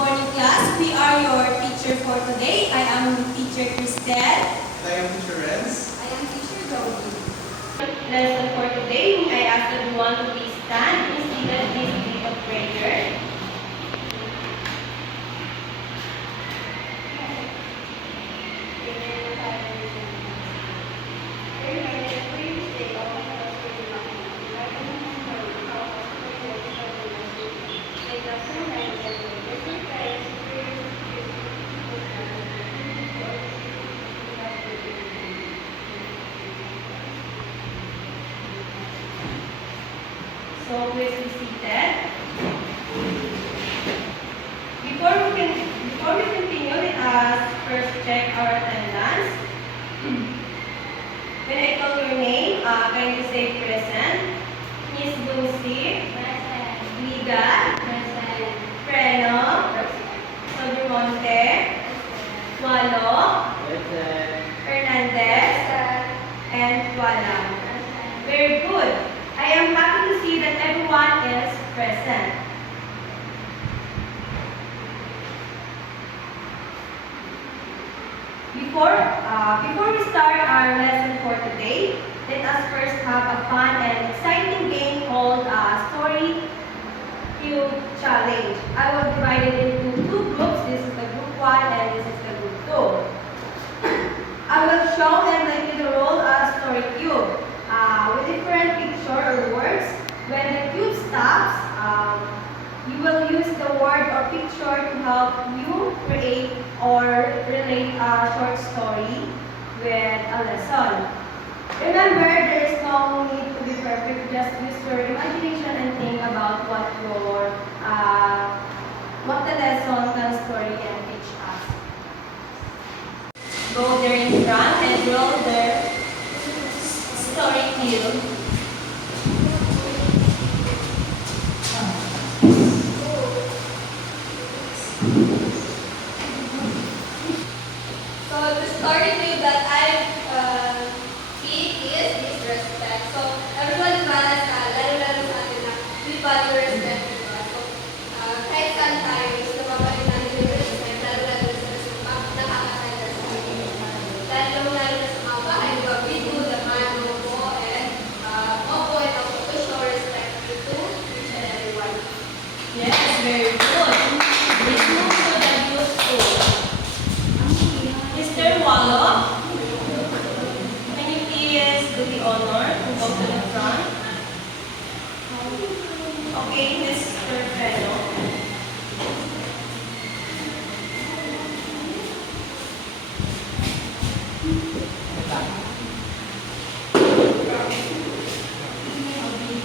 morning, class. We are your teacher for today. I am teacher Cristel. I am teacher Renz. I am teacher Jody. Lesson for today, I ask everyone to please stand and say that this bit of prayer. So please be seated. Before we continue, let us first check our attendance. When I call your name, kindly say present. Miss Lucy. Present. Liga. Present. Freno. Sodramonte. Walo. Present. Hernandez. And Wala. Very good. I am happy to see that everyone is present. Before we start our lesson for today, let us first have a fun and exciting game called Story Cube Challenge. I will divide it into two groups. This is the group 1 and this is the group 2. I will show them the role of Story Cube. With different picture or words. When the cube stops, you will use the word or picture to help you create or relate a short story with a lesson. Remember, there is no need to be perfect. Just use your imagination and think about what the lesson, the story can teach us. Go there in front and roll the story cube. So the story cube that I picked is disrespect. So everyone is balance lalo-lalo sa atin na we value respect. So kahit saan tayo is napapalit natin yung respect, lalo-lalo sa nakakasaya sa atin. Lalo-lalo na sa mga bahay, diba? We do the man, Mopo, and Mopo and Mopo to show respect to each and everyone. Yes, very good. Let's move to the group 2. Mr. Walo, can you please do the honor to go to the front? Okay, Mr. Fellow.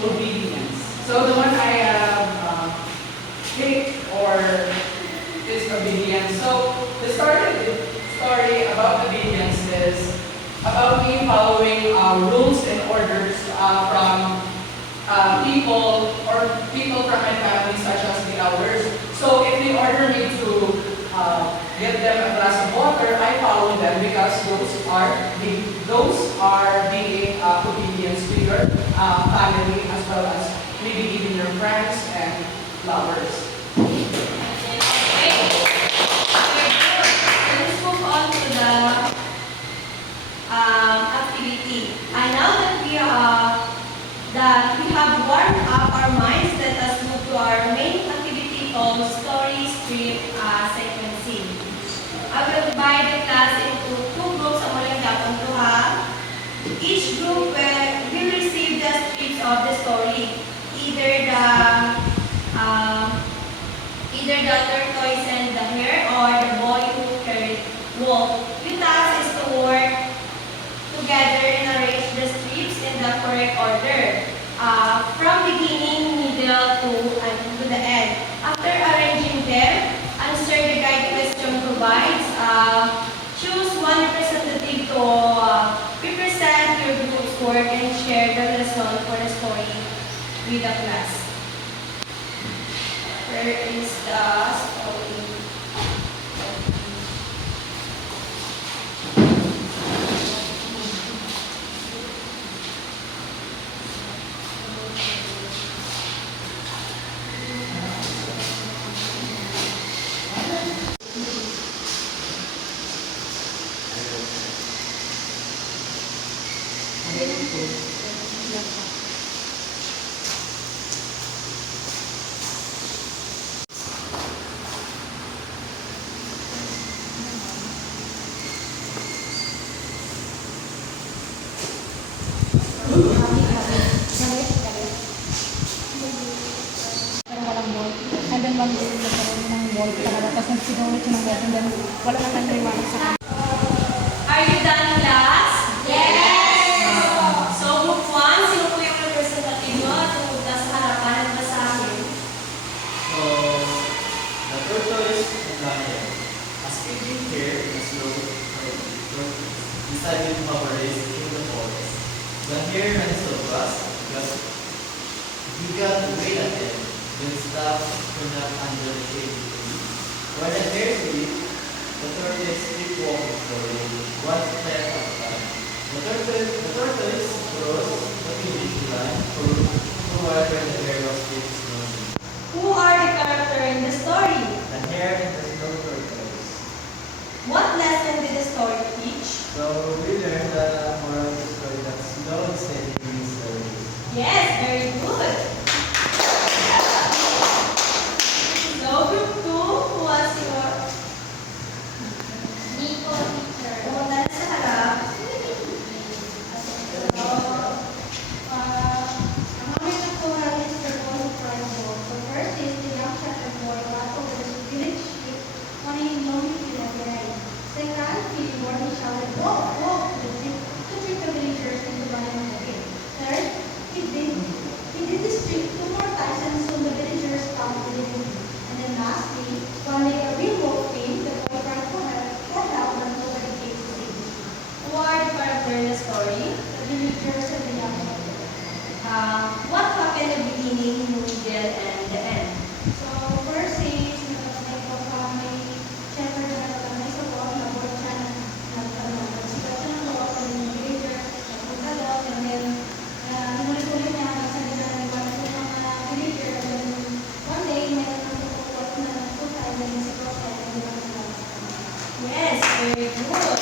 Obedience. So the one I picked or is obedience. So the story about obedience is about me following rules and orders from people from my family, such as the elders. So if they order me to give them a glass of water, I follow them because those are being obedience to your family as well as maybe even your friends and lovers. Let's move on to the activity. And now that we have warmed up our minds, let us move to our main activity called Story Strip Sequencing. I will divide the class into two groups. Ang walang dapat to have. Each group will receive the strips of the story. Either the tortoise and the hare or the boy who carried wolf. Your task is to work together and arrange the strips in the correct order. From beginning, middle to the end. After arranging them, answer the guide question provides. Choose one representative to represent your group's work and share the lesson for the story with the class. Where is the story? tapos nagsigaw ulit siya ng bed, and then wala naman naiwala sa akin. Are you done, class? Yes! So, group 1, sino po yung representative nyo at pumunta sa harapan at basahin? So, the tortoise and lion. As speaking here in a slow decided to have a race through the forest. The hare ran so fast because he got way at him, then stopped for nap under the shade tree. While the hare sleep, the tortoise kept walking slowly, one step at a time. The tortoise rose the finish line for where the hare was still snoring. Who are the character in the story? The hare and the snow tortoise. What lesson did the story teach? So we learned the moral of the story that slow and steady wins the race. Yes, very good. So, group 2, who was your... Nico, teacher. Pumunta na sa harap. Ang aming natural is the boy of Bible. So first is the young shepherd boy got over the village street on a lonely field of grain. Second, he warned he shouted, "Whoa, whoa!" to trick the villagers into running away. Third, he did this trick 2 more times and soon the villagers stopped believing him. And then lastly, one day a real wolf came, the boy cried for help, but nobody came to save him. Who are the character in the story? The villagers and the young shepherd. What happened at the beginning, middle, and the end? So, first is, nagkakasay ko may shepherd na nagkakasay sa loob, nabuhat siya nagsigat siya ng loob, and then yung villager, nagpunta doon, and then, hinulit-ulit niya, nagsabi siya na nagwanan sa mga villager, and then, one day, meron ng tukot na nagpunta, and then, nasigaw siya, and then, nagwanan sa kanila. Yes, very good.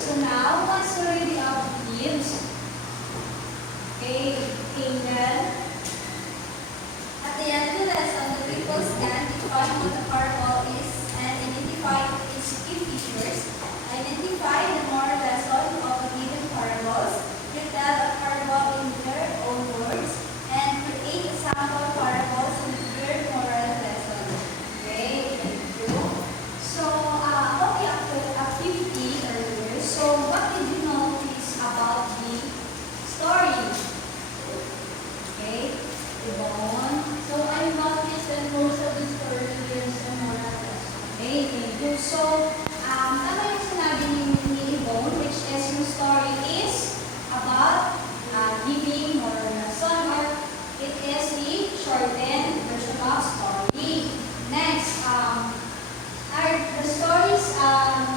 So now, what's the reading of leaves? Okay, Angel. At the end of the lesson, the people stand to find what the parable is and identify its key features. Identify the moral lesson of the given parables, retell a parable in their own words, and create sample parables with their moral lesson. Okay, thank you. So, about the activity earlier, so what did you notice about the story? Okay, Yvonne. So, I noticed that most of the story gives a moral lesson. Okay, thank you. So, tama yung sinabi ni Yvonne, which is yung story is about giving moral lesson, or it is the shortened version of story. Next, are the stories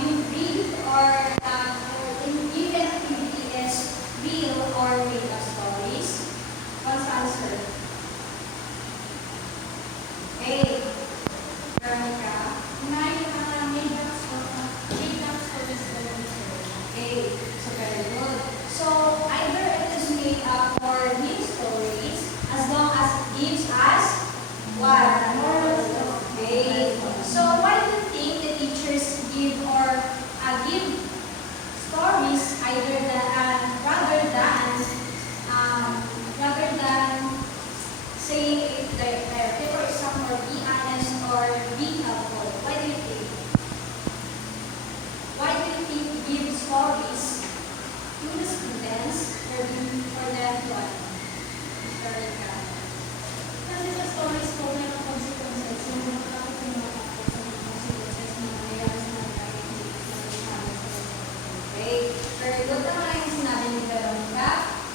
you read or in given activity is real or made up stories? What's the answer? Okay, Veronica. Okay, so very good. So either it is made up or new stories as long as it gives us what? Moral. Okay. So why do you think the teachers give or give stories rather than saying if the paper is somewhere be honest or be helpful? Why do you think? Why do you think give stories to the students for them to what? Veronica. Kasi sa stories po, may consequences. Yung mga kapit yung mga consequences na nangyayari sa mga okay. Very good naman yung sinabi ni Veronica.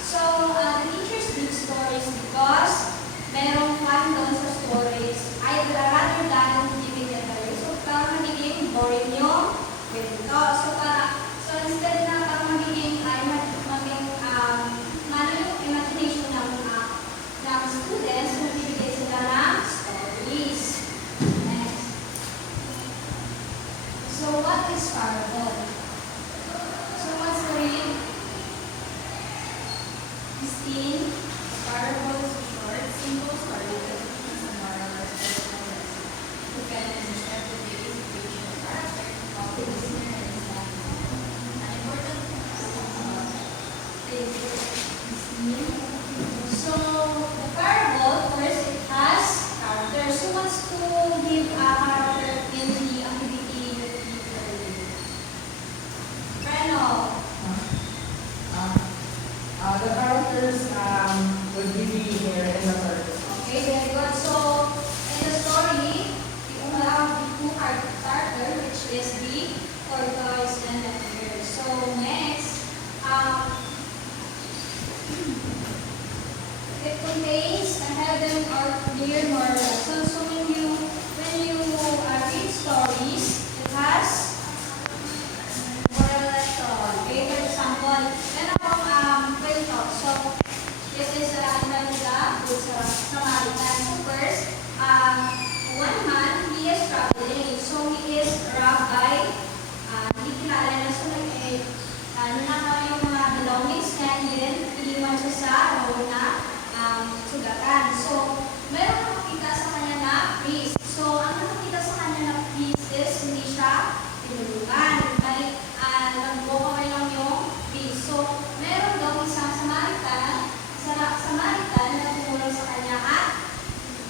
So, the teachers read stories because merong fun doon sa stories. Rather than giving them a so parang magiging boring yung with ito. So instead na parang magiging yung imagination ng students, magbibigay sila ng stories. Next. So what is parable? So what's the read? Christine, parable is a short, simple story that teaches a moral or spiritual lesson. You can understand the basic situation of character of the listener and his life. An important thing is so the parable first The characters would be here in the first. Okay, very good. So, in the story, we have the two characters, which is the tortoise and the hare. So, next, it contains a hidden or clear moral lesson. So, when you read stories, it has moral lesson. Okay, for example, meron akong kwento. So, this is Manila, Good Samaritan. So first, one man, he is traveling. So he is robbed by, hindi kilala na. So nanakaw yung mga belongings niya, and then iniwan siya sa road na sugatan. So, meron nakakita sa kanya na priest. So, ang nakakita sa kanya na priest is hindi siya tinulungan. Balik, nag-walk lang yung priest. So, meron daw isang Samaritan na tumulong sa kanya at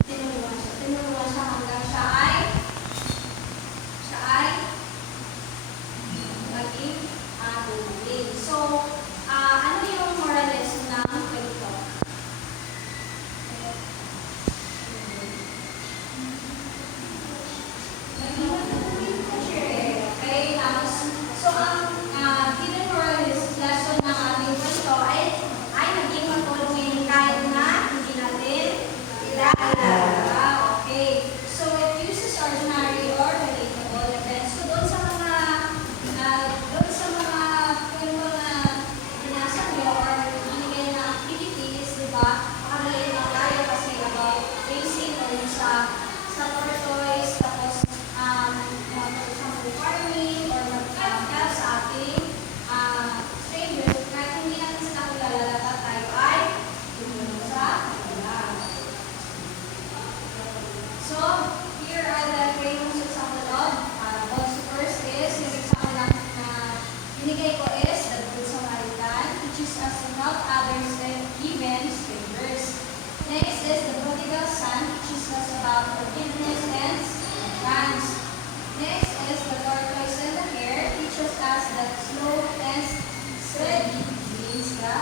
tinulungan siya. Tinulungan siya hanggang siya ay maging tubig. So, ano yung moral lesson ng ganito? Okay, tapos, so ang hidden moral lesson ng ating kwento ay naging matulungin kahit na hindi natin kilala. Okay, so it uses ordinary or relatable events. So doon sa mga kwento na binasa nyo or binigay na activities, di ba? Makadali lang tayo kasi about racing or yung sa tortoise, tapos for example, farming or mag-help sa ating strangers, kahit hindi natin sila kilala, dapat tayo ay tumulong sa kanila. So, here are the famous example of parables. So, first is, yung example na binigay ko is the Good Samaritan, teaches us to help others and even strangers. Next is the prodigal son, teaches us about forgiveness and trans. Next is the tortoise and the hare, teaches us that slow and steady means the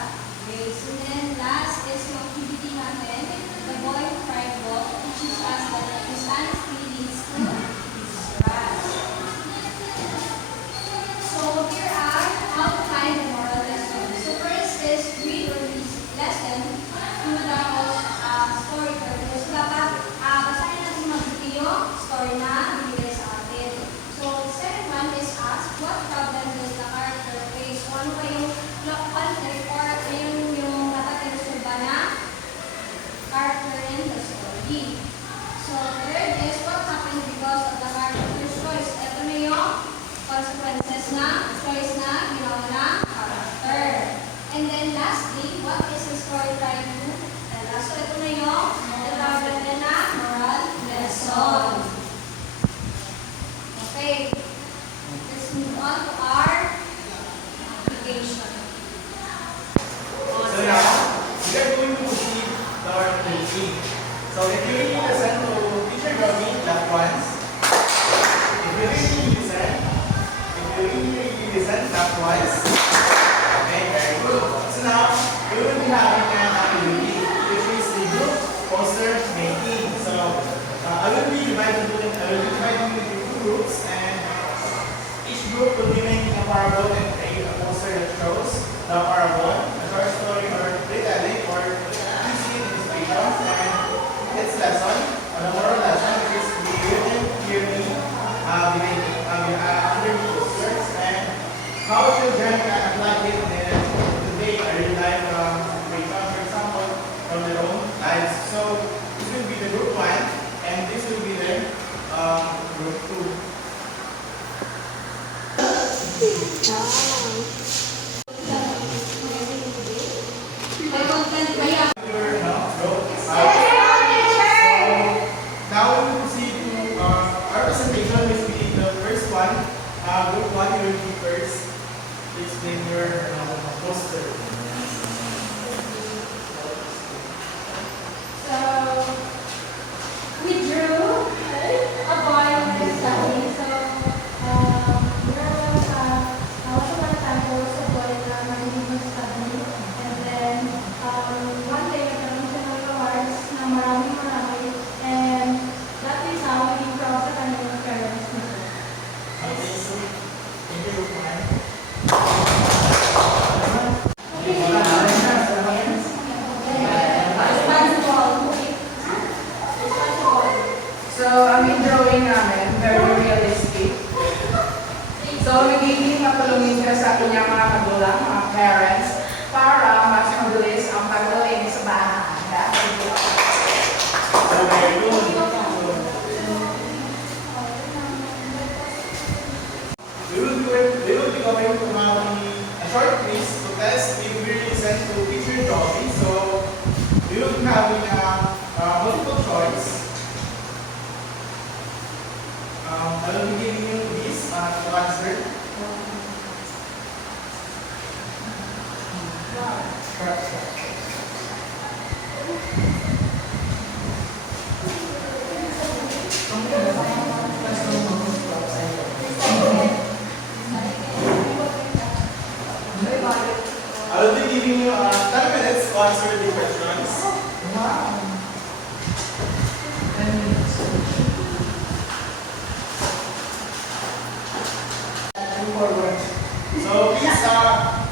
grace. And then last is yung activity natin, the boy who cried wolf, teaches us that dishonesty leads to distrust. So here are how to find the moral lesson. So first is read or read lesson through the story purpose. So dapat basahin natin mabuti yung story na binigay sa atin. So second one is ask, what problem does the character face? So ano ba yung conflict or yung dapat i-resolve na character in the story? So third is what happened because of the character's choice. Ito na yung consequences na choice na ginawa ng character. And then lastly, what is the story trying to tell us? So ito na yung tinatawag na moral lesson. Okay, let's move on to our application. So now, we are going to proceed to our activity. So if you really listen to teacher Romy that once, if you really listen that once, okay, very good. So now, we will be having an activity, which is the group poster making. So I will be dividing you into two groups, and each group will be making a parable and a poster that shows the parable, a short story or retelling or teaching instructions and its lesson on the parents para mas mabilis ang pagdating sa bahay. So, very good. We will be going to have a short quiz to test if we listen to picture drawing. So, we will be having a multiple choice. I will be giving you this to answer. I will be giving you 10 minutes to answer the questions. Move forward. So please